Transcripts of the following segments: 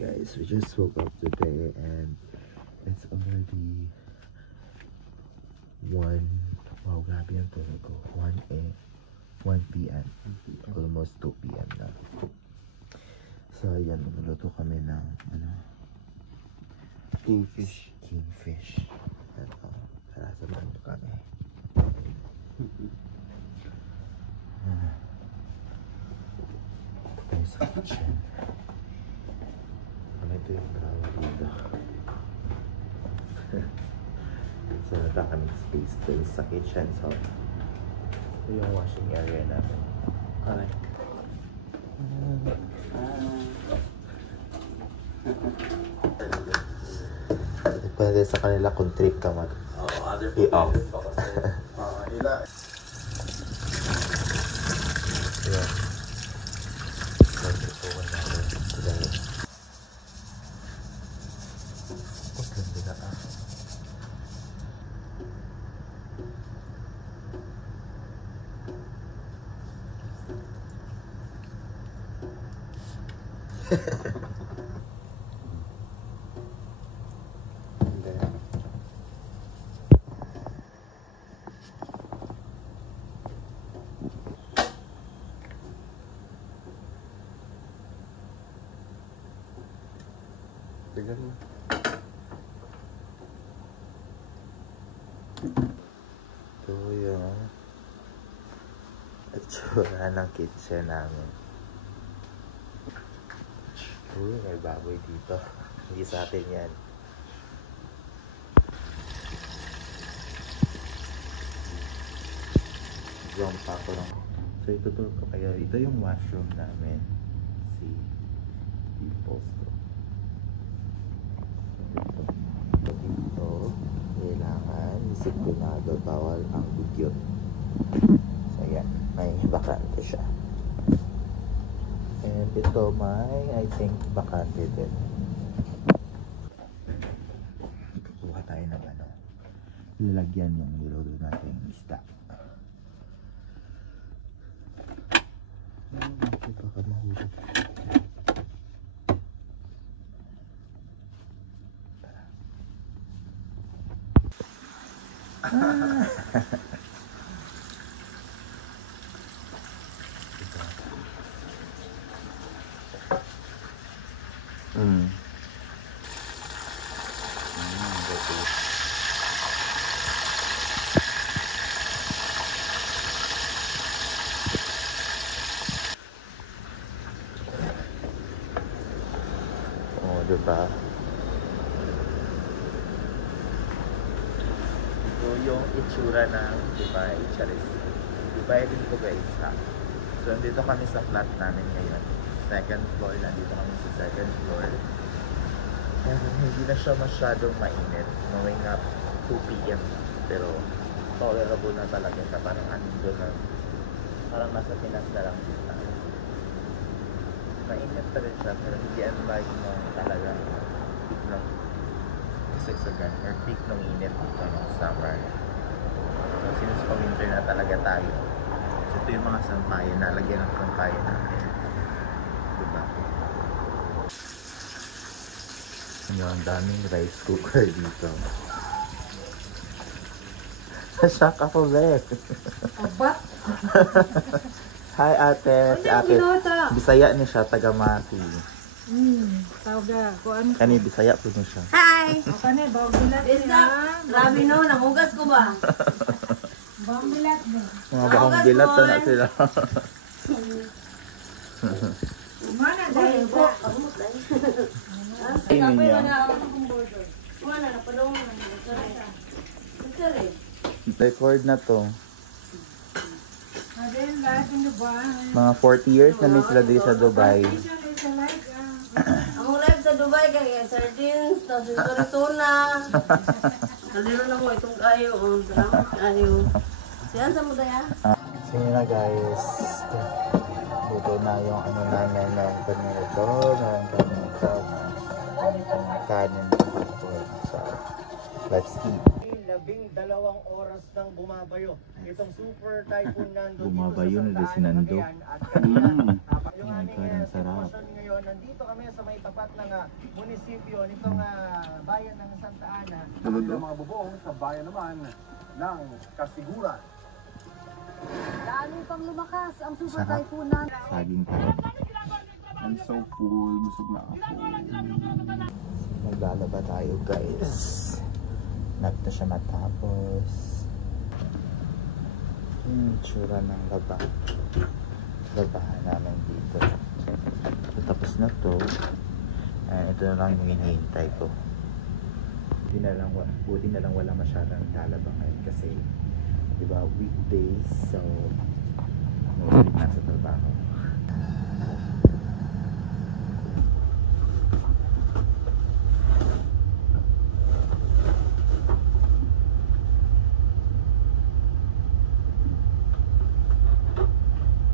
guys, we just woke up today and it's already 1. Wow, grabe ang tulog ko. 1 p.m. Almost 2 p.m. na. So, ayan, magluluto kami ng Kingfish. Tara, samahan nyo kami. Tayo sa kitchen. Ito yung tawag dito. So, nagkakaming space dun sa kitchen. So, ito yung washing area namin. Alright. Depende sa kanila kung trip ka mag i-off. Yeah. Magtutuwan natin today. Ganda na Tignan mo. ito yung itsura ng kitchen namin. Uy, may baboy dito. Hindi sa atin yan. Yung pako lang. So, ituturo ko kayo. Ito yung washroom namin. Si Dimples ko. Dito, kailangan disiplinado, bawal ang dugyot. So, yan. May bakante siya. And ito may, I think, bakante din. Kukuha tayo ng lalagyan yung niluto natin isda. Baka mahulog. Oh, diba? Ito yung itsura ng Dubai Charis. Dubai din ko guys ha. So, nandito kami sa flat namin ngayon. Second floor, nandito kami sa second floor. And hindi na siya masyadong mainit. Knowing up 2 p.m. Pero tolerable na talaga siya. Parang andun na. Parang nasa Pinas na lang dito. Mainit pa rin siya. Pero hindi unlike nung talaga peak ng kasagsagan or peak ng init dito ng summer. So since pa-winter na talaga tayo. So ito yung mga sampayan. Nalagyan ng sampayan natin. Diba? Ang daming rice cooker dito. Shock ako, Beth. Abat? Hi, ate. Si ate. Bisaya ni siya, taga-Mati. Tawga. Kuan. Kani, Bisaya po niya siya. Hi! O kani, bawang bilat niya. Grabe no, namugas ko ba? Bawang bilat ba? Mga bahong bilat na sila. Umana dahil ko. sa. Ay, niya. Wala na, padong na. Sorry. Record na to. Adin, lahat in Dubai. Mga 40 years na may sila dito sa Dubai. Ang live sa Dubai kaya sardines, tapos yung tuna. Kaliro na mo itong kayo. Kayo. Siyan sa mudaya? Sige na guys. Luto na yung namin ng panito. Meron kami ito. Kanin. So, let's eat. 12 oras nang bumabayo. Itong super typhoon nandito Bumabayo sa na Santa si Ana, Nando. Cagayan. At kanina, yung Oh my aming God, ang sarap. sitwasyon ngayon, nandito kami sa may tapat ng munisipyo nitong bayan ng Santa Ana. Ang mga bubong sa bayan naman ng Kasiguran. Lalo pang lumakas ang super Sarap. typhoon na. Saging tarap. I'm so full. Busog na ako. Maglalaba tayo guys. Not na siya matapos. Tsura ng labahan namin dito. So, tapos na to. And ito na lang yung hinihintay ko. Buti na lang wala masyadong lalaba ngayon kasi diba weekdays, so mostly nasa trabaho.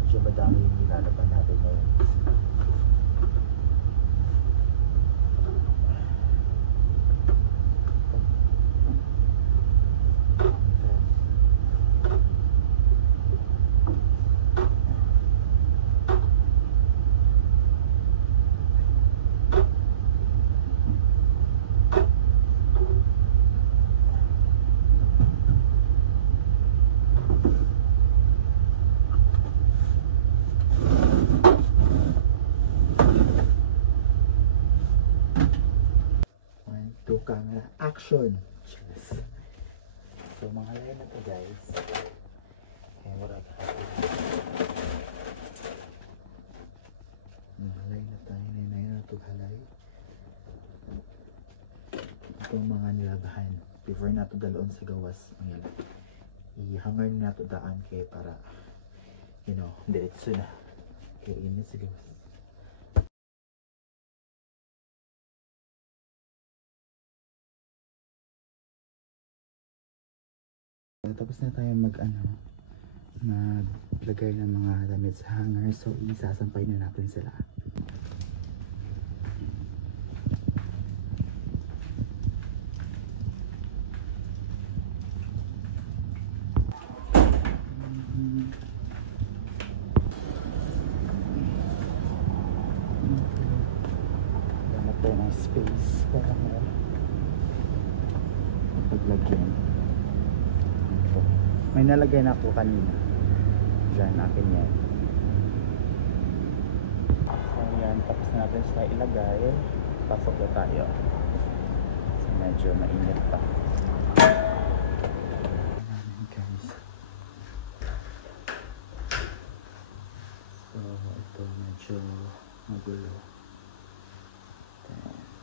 Medyo madami yung nilalaban natin ngayon. To camera action. Cheers. So mga halay na to guys. Kaya murag mga halay na tayo. Ninay na to halay. Ito mga nilabahan. Before na to dalon sa gawas. I-hangar na to daan kaya para diretso na. Kaya init sa gawas. Tapos na tayo maglagay ng mga damit sa hanger, so isasampay na natin sila. Ganap tayo ng space para paglagyan. May nalagay na ako kanina. Diyan, akin yan. So yan, tapos na natin siya ilagay. Pasok na tayo. So medyo mainit pa. Ayan guys. So ito medyo magulo.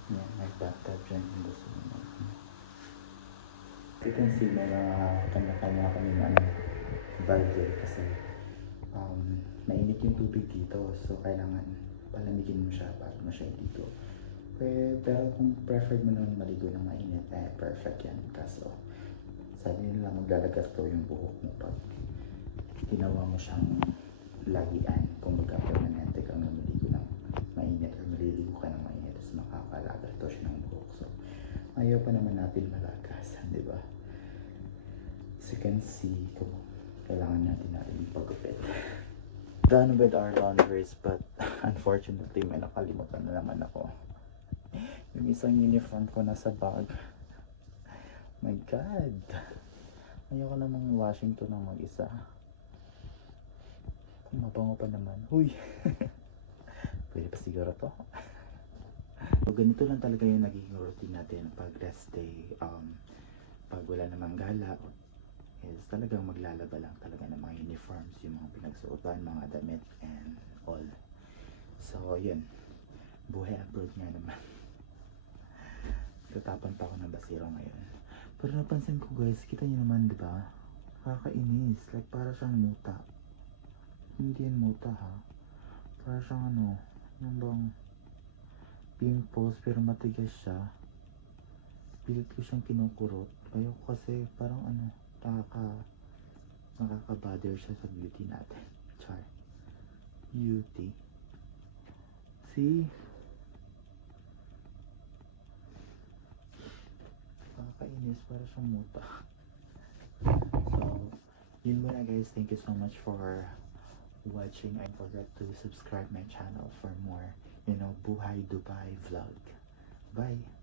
Yan, may bathtub dyan yung gusto mo. You can see may mga kanya-kanya kami na balde kasi mainit yung tubig dito, so kailangan palamigin mo siya para siya dito. Pero kung preferred mo naman maligo ng mainit, perfect yan. Kaso sabi nila maglalagas to yung buhok mo pag ginawa mo siyang lagian. Kung magka-permanente kang maligo ng mainit or maliligo ka ng mainit, tapos makakalagas to siya ng buhok. So ayaw pa naman natin malagasan, di ba? As you can see, kailangan natin pagupit. Done with our laundries, but unfortunately may nakalimutan na naman ako. Yung isang uniform ko nasa bag. My God! Ayoko namang washing to ng mag-isa. Mabango pa naman. Huy! Pwede pa siguro to. So, ganito lang talaga yung naging routine natin pag rest day. Pag wala namang gala, is talagang maglalaba lang talaga ng mga uniforms, yung mga pinagsuotan, mga damit, and all. So, yun. Buhay abroad nga naman. Tatapan pa ako ng basiro ngayon. Pero napansin ko guys, kita nyo naman, di ba? Kakainis. Like, para siyang muta. Hindi yan muta ha. Para siyang yung bang pimples pero matigas siya. Pilit ko siyang kinukurot. Ayoko kasi parang nakaka-bother siya sa beauty natin. Char. Beauty. See? Nakakainis. Malinis para siyang muta. So, yun muna guys. Thank you so much for watching. I don't forget to subscribe my channel for more, Buhay Dubai vlog. Bye!